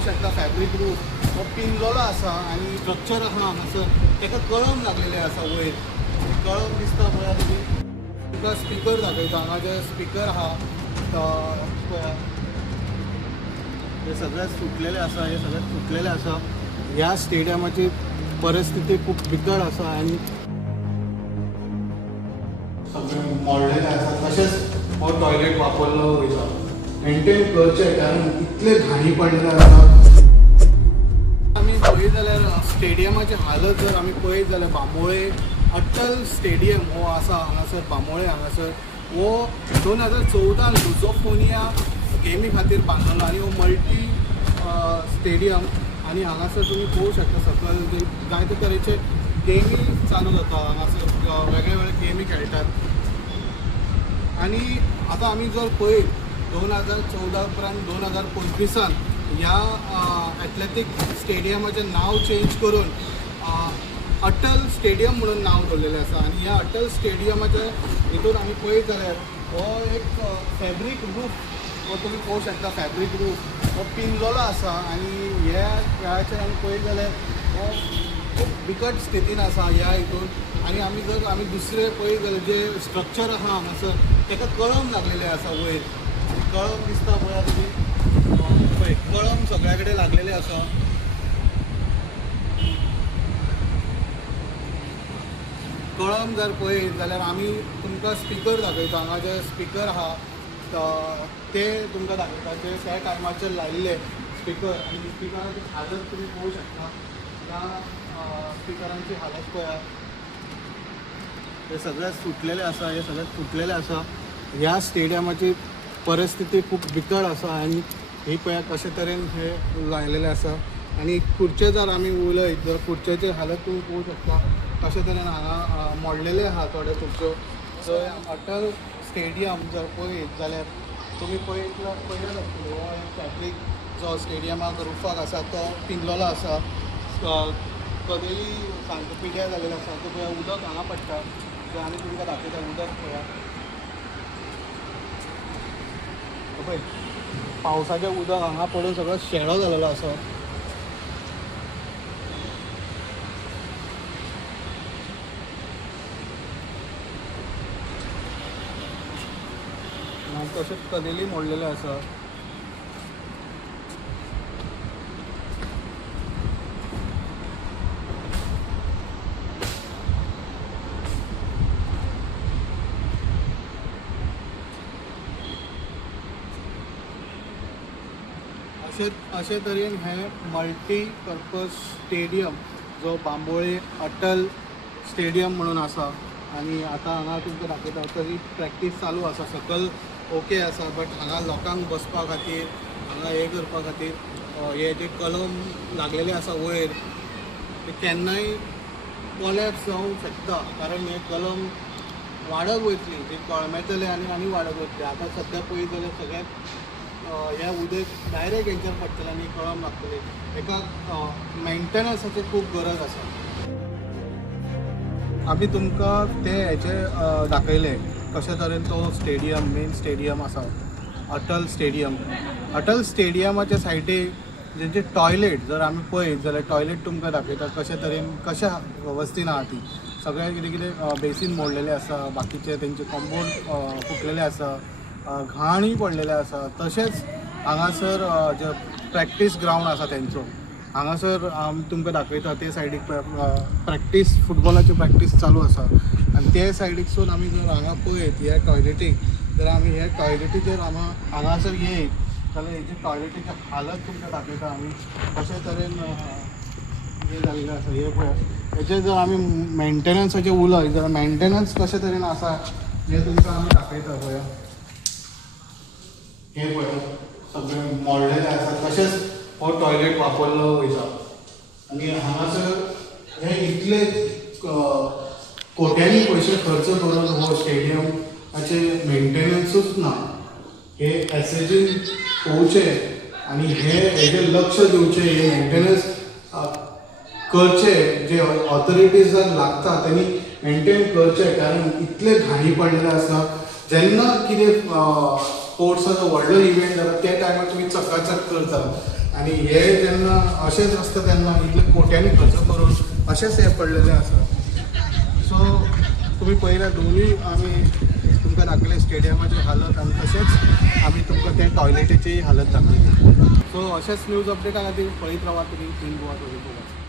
पळोवंक शकता fabric roof हो पिंजलेलो आसा आनी स्ट्रक्चर आहा हांगासर ताका कळम लागलेले आसा वयर. कळम दिसता पळय तुमी. तुका स्पिकर दाखयता. हांगा जे स्पिकर आहा पळया हे सगळे सुटलेले आसा. हे सगळे सुटलेले आसा. ह्या स्टेडियमाची परिस्थिती खूप बिकट आसा आनी सगळे मोडलेले आसा. तशेंच हो टॉयलेट वापरलो वयता. मेंटेन करचें कारण इतले घाणी पडलेले आसा. आमी पळयत जाल्यार स्टेडियमाची हालत जर आमी पळयत जाल्यार बांबोळे अट्टल स्टेडियम हो आसा हांगासर बांबोळे हांगासर हो 2014 लुझोफोनिया गेमी खातीर बांदलेलो आनी हो मल्टी स्टेडियम आनी हांगासर तुमी पळोवंक शकता सकयल जायते तरेचे गेमी चालू जाता. हांगासर वेगळे वेगळे गेमी खेळटात. आनी आतां आमी जर पळयत 2014 उपरांत 2025 ह्या एथलेटीक स्टेडियमाचें नांव चेंज करून अटल स्टेडियम म्हणून नांव दवरलेलें आसा. आनी ह्या अटल स्टेडियमाच्या हितून आमी पळयत जाल्यार हो एक फॅब्रीक रूफ हो तुमी पळोवंक शकता. फॅब्रीक रूफ हो पिंजलेलो आसा आनी ह्या खेळाचेर आमी पळयत जाल्यार हो खूब बिकट स्थितीन आसा ह्या हितून. आनी आमी दुसरे पळयत जाल्यार जे स्ट्रक्चर आहा हांगासर ताका कळम लागलेले आसा वयर. कळम दिसता पळय तुमी. पळय कळम सगळ्या कडेन लागलेले आसा. कळम जर पळयत जाल्यार आमी तुमकां स्पिकर दाखयता. हांगा जे स्पिकर आहा ते तुमकां दाखयता जे त्या टायमाचेर लायिल्ले स्पिकर आनी स्पिकरांची हालत तुमी पळोवंक शकता. त्या स्पिकरांची हालत पळया. हे सगळे सुटलेले आसा. हे सगळे सुटलेले आसा. ह्या स्टेडियमाची परिस्थिती खूप बिकट आसा आनी ही पळया कशे तरेन हे लायलेले आसा. आनी खुर्च्यो जर आमी उलयत जाल्यार खुर्च्योची हालत तुमी पळोवंक शकता कशे तरेन हांगा मोडलेले आहा थोडे खुर्च्यो. जर अटल स्टेडियम जर पळयत जाल्यार तुमी पळयलें आसतलें हो एक फॅब्रीक जो स्टेडियमाक रुफाक आसा तो पिंजलेलो आसा. कदेली सामके पिड्यार जाल्लेले आसा. तो पळया उदक हांगा पडटा जें आमी तुमकां दाखयता. उदक पळया पळय पावसाचें उदक हांगा पडून सगळो शेळो जाल्लो आसा. तशेंच कदेली मोडलेले आसा. अशे तरेन हे मल्टी पर्पज स्टेडियम जो बांबोळे अटल स्टेडियम म्हणून आसा. आनी आतां हांगा तुमकां दाखयता तरी प्रॅक्टीस चालू आसा. सकयल ओके आसा बट हांगा लोकांक बसपा खातीर हांगा हे करपा खातीर हे जे कलम लागलेले आसा वयर ते केन्नाय कोलॅप्स जावंक शकता कारण हे कलम वाडत वयतली ते कळमेतले आनी वाडत वयतले. आतां सद्या पळयत जाल्यार सगळ्यात हे उदक डायरेक्ट हेंचेर पडटलें आनी कळम लागतले. हेका मेंटेनन्साची खूब गरज आसा. आमी तुमकां ते हेचे दाखयले कशे तरेन तो स्टेडियम मेन स्टेडियम आसा अटल स्टेडियम. अटल स्टेडियमाच्या सायडीक जेंचे टॉयलेट जर आमी पळयत जाल्यार टॉयलेट तुमकां दाखयता कशे तरेन कशा वेवस्थेन आहा ती. सगळ्या कितें कितें बेसीन मोडलेले आसा. बाकीचे तेंचे कंपाउंड फुटलेले आसा. घाणूय पडलेले आसा. तशेंच हांगासर जे प्रॅक्टीस ग्रावंड आसा तेंचो हांगासर तुमकां दाखयता ते सायडीक प्रॅक्टीस फुटबॉलाची प्रॅक्टीस चालू आसा. आनी ते सायडीकसून आमी जर हांगा पळयत ह्या टॉयलेटीक तर आमी ह्या टॉयलेटीचेर हांगासर येयत जाल्यार हेची टॉयलेटीची हालत तुमकां दाखयता आमी कशे तरेन हे जाल्लें आसा. हे पळय हेचे जर आमी मेंटेनन्साचें उलयत जाल्यार मेंटेनन्स कशे तरेन आसा हें तुमकां आमी दाखयता. पळया हे पळय सगळे मोडलेले आसा. तशेंच हो टॉयलेट वापरलो वयता आनी हांगासर हे इतले कोट्यांनी पयशे खर्च करून हो स्टेडियमाचे मेंटेनन्सूच ना. हे एसएजीन पळोवचे आनी हेजेर लक्ष दिवचें. हे मेंटेनन्स करचे जे ऑथॉरिटीज लागता त्यांनी मेंटेन करचे कारण इतले घाणी पडलेले आसा. जेन्ना कितें स्पोर्ट्साचो व्हडलो इव्हेंट जाता त्या टायमार तुमी चकाचक करता आनी हे जेन्ना अशेंच आसता तेन्ना इतले कोट्यांनी खर्च करून अशेंच हे पडलेले आसा. सो तुम्ही पळयल्या दोनूय आमी तुमकां दाखयले स्टेडियमाची हालत आनी तशेंच आमी तुमकां ते टॉयलेटीची हालत दाखयली. सो अशेंच न्यूज अपडेटा खातीर पळयत रावात तुमी इन गोवा 24.